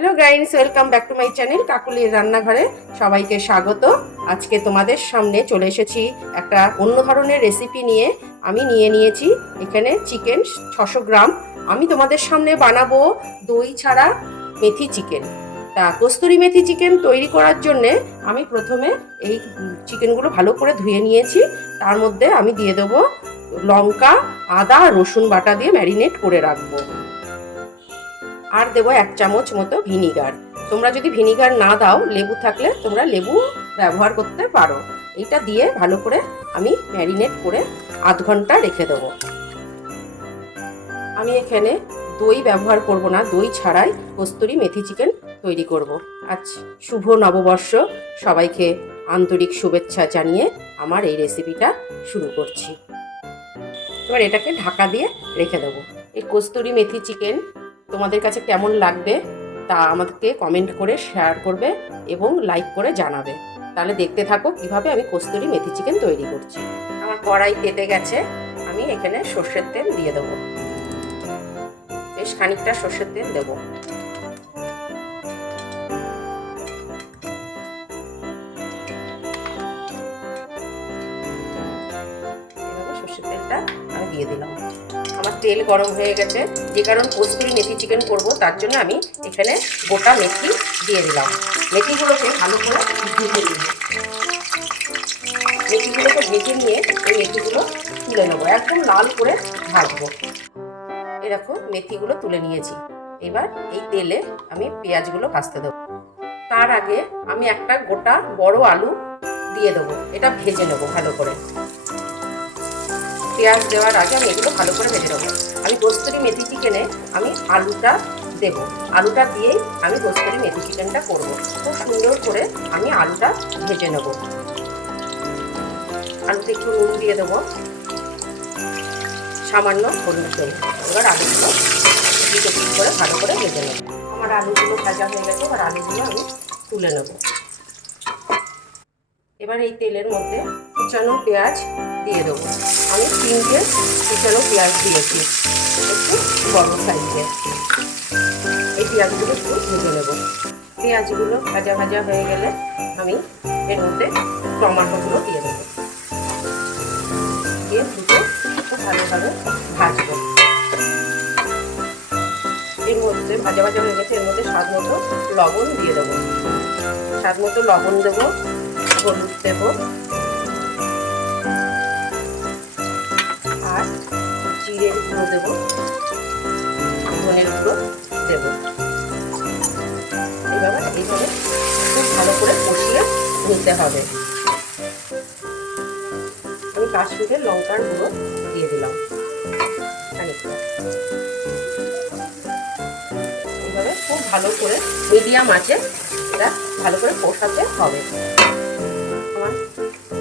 Hello guys, welcome back to my channel কাকুলির রান্নাঘরে। সবাইকে স্বাগত। আজকে তোমাদের সামনে চলে এসেছি একটা অন্য ধরনের রেসিপি নিয়ে। আমি নিয়ে নিয়েছি এখানে চিকেন ছশো গ্রাম। আমি তোমাদের সামনে বানাবো দই ছাড়া মেথি চিকেন তা কস্তুরি মেথি চিকেন তৈরি করার জন্যে আমি প্রথমে এই চিকেনগুলো ভালো করে ধুয়ে নিয়েছি। তার মধ্যে আমি দিয়ে দেবো লঙ্কা, আদা, রসুন বাটা দিয়ে ম্যারিনেট করে রাখব। আর দেবো এক চামচ মতো ভিনিগার। তোমরা যদি ভিনিগার না দাও, লেবু থাকলে তোমরা লেবু ব্যবহার করতে পারো। এইটা দিয়ে ভালো করে আমি ম্যারিনেট করে আধ ঘণ্টা রেখে দেবো। আমি এখানে দই ব্যবহার করব না, দই ছাড়াই কস্তুরি মেথি চিকেন তৈরি করব। আজ শুভ নববর্ষ। সবাইকে আন্তরিক শুভেচ্ছা জানিয়ে আমার এই রেসিপিটা শুরু করছি। এবার এটাকে ঢাকা দিয়ে রেখে দেবো। এই কস্তুরি মেথি চিকেন তোমাদের কাছে কেমন লাগবে তা আমাদেরকে কমেন্ট করে শেয়ার করবে এবং লাইক করে জানাবে। তাহলে দেখতে থাকো কীভাবে আমি কস্তুরি মেথি চিকেন তৈরি করছি। আমার কড়াই কেটে গেছে, আমি এখানে সর্ষের তেল দিয়ে দেবো। বেশ খানিকটা সর্ষের তেল দেবো। তেল গরম হয়ে গেছে। যে কারণ কস্তুরি মেথি চিকেন করব, তার জন্য আমি এখানে গোটা মেথি দিয়ে দিলাম। মেথিগুলোকে ভালো করে ভেজে নিই মেথিগুলোকে ভেজে নিয়ে এই মেথিগুলো তুলে নেব। একদম লাল করে ভাজবো। এরকম মেথিগুলো তুলে নিয়েছি। এবার এই তেলে আমি পেঁয়াজগুলো ভাজতে দেবো। তার আগে আমি একটা গোটা বড় আলু দিয়ে দেবো। এটা ভেজে নেব ভালো করে। পেঁয়াজ দেওয়ার আগে আমি এগুলো ভালো করে ভেজে মেথি চিকেনে আমি আলুটা দেব। আলুটা দিয়েই আমি কস্তুরি মেথি চিকেনটা করব। খুব সুন্দর করে আমি আলুটা ভেজে নেব। আলুতে একটু নুন দিয়ে দেবো। সামান্য হলুদ দেবো এবার আলুগুলো দিকে পিট করে ভালো করে ভেজে নেব। আমার আলুগুলো ভাজা হয়ে গেছে। এবার আলুগুলো আমি তুলে নেব। এবার এই তেলের মধ্যে কুচানো পেঁয়াজ দিয়ে দেবো। আমি তিনটে কুচানো পেঁয়াজ দিয়েছি। একটু বড় সাইজে এই পেঁয়াজগুলো একটু ভেজে নেব পেঁয়াজগুলো ভাজা ভাজা হয়ে গেলে আমি এর মধ্যে টমাটোগুলো দিয়ে দেবো। দিয়ে দুটো খুব ভালোভাবে ভাজবো। এর মধ্যে ভাজা ভাজা হয়ে গেছে, এর মধ্যে স্বাদ মতো লবণ দিয়ে দেবো। স্বাদ মতো লবণ দেবো, হলুদ দেব জিরের গুঁড়ো দেব, ধনের গুঁড়ো দেব। এইভাবে এইভাবে খুব ভালো করে কষিয়ে নিতে হবে। আমি কাশ্মীরের লঙ্কার গুঁড়ো দিয়ে দিলাম। খুব ভালো করে মিডিয়াম আছে এটা ভালো করে কষাতে হবে।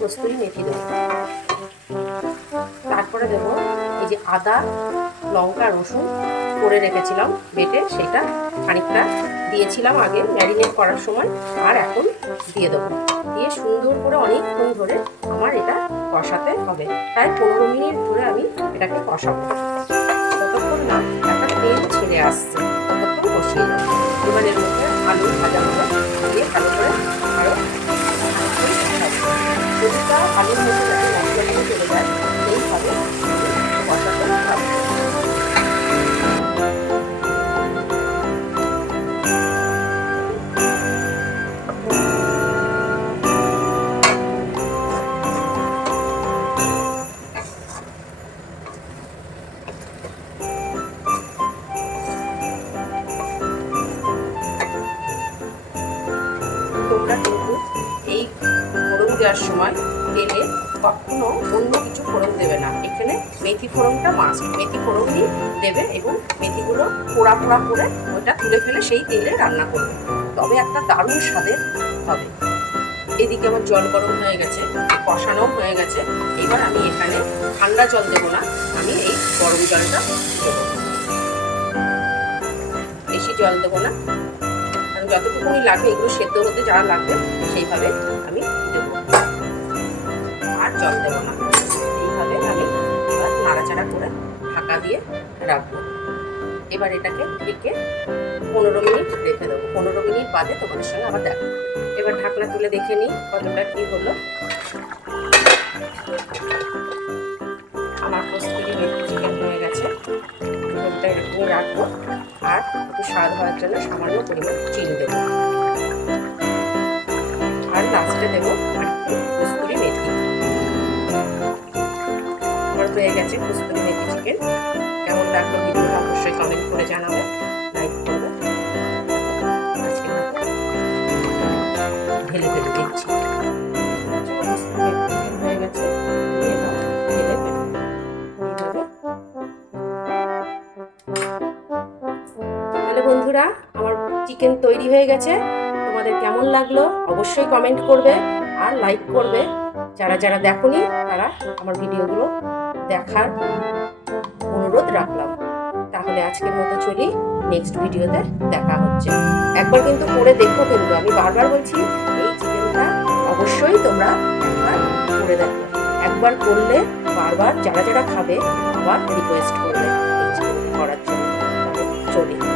কস্তুরি মেথি দেবো তারপরে দেবো এই যে আদা, লঙ্কা, রসুন করে রেখেছিলাম, বেটে সেটা খানিকটা দিয়েছিলাম আগে ম্যারিনেট করার সময় আর এখন দিয়ে দেবো। দিয়ে সুন্দর করে অনেকক্ষণ ধরে আমার এটা কষাতে হবে। প্রায় পনেরো মিনিট ধরে আমি এটাকে কষাবো। ততক্ষণ না একটা তেল ছেড়ে আসছে, ততক্ষণ কষিয়ে যাব এবার এর মধ্যে আলু, ভাজা হবে দিয়ে ভালো করে দেওয়ার সময় তেলে কখনো অন্য কিছু ফোড়ন দেবে না। এখানে মেথি ফোড়নটা মাস্ট মেথি ফোড়নই দেবে এবং মেথিগুলো পোড়া পোড়া করে ওইটা তুলে ফেলে সেই তেলে রান্না করবে। তবে একটা দারুণ স্বাদের হবে। এদিকে আমার জল গরম হয়ে গেছে কষানো হয়ে গেছে। এবার আমি এখানে ঠান্ডা জল দেবো না, আমি এই গরম জলটা দেবো। বেশি জল দেবো না। কারণ যতটুকুনি লাগবে এগুলো সেদ্ধ হতে যা লাগবে সেইভাবে আর জল দেবো না। এইভাবে আমি এবার নাড়াচাড়া করে ঢাকা দিয়ে রাখব। এবার এটাকে ঢেকে পনেরো মিনিট রেখে দেবো। পনেরো মিনিট বাদে তোমাদের সঙ্গে আবার দেখো এবার ঢাকনা তুলে দেখে নিই কতটা কী হলো। আমার মেথি চিকেন হয়ে গেছে। এরকম রাখব। আর একটু স্বাদ হওয়ার জন্য সামান্য পরিমাণ চিনি দেবো। কেমন লাগল ভিডিওটা অবশ্যই কমেন্ট করে জানাবে। লাইক করবে। ঢেলে ফেলে দিচ্ছি। বন্ধুরা, আমার চিকেন তৈরি হয়ে গেছে। তোমাদের কেমন লাগল অবশ্যই কমেন্ট করবে আর লাইক করবে। যারা যারা দেখোনি, তারা আমার ভিডিওগুলো দেখার অনুরোধ রাখলাম। তাহলে আজকের মতো চলি নেক্সট ভিডিওতে দেখা হচ্ছে। একবার কিন্তু করে দেখো কিন্তু, আমি বারবার বলছি, এই চিকেনটা অবশ্যই তোমরা একবার করে দেখো। একবার করলে বারবার যারা যারা খাবে, আবার রিকোয়েস্ট করবে এই চিকেন করার জন্য। চলি।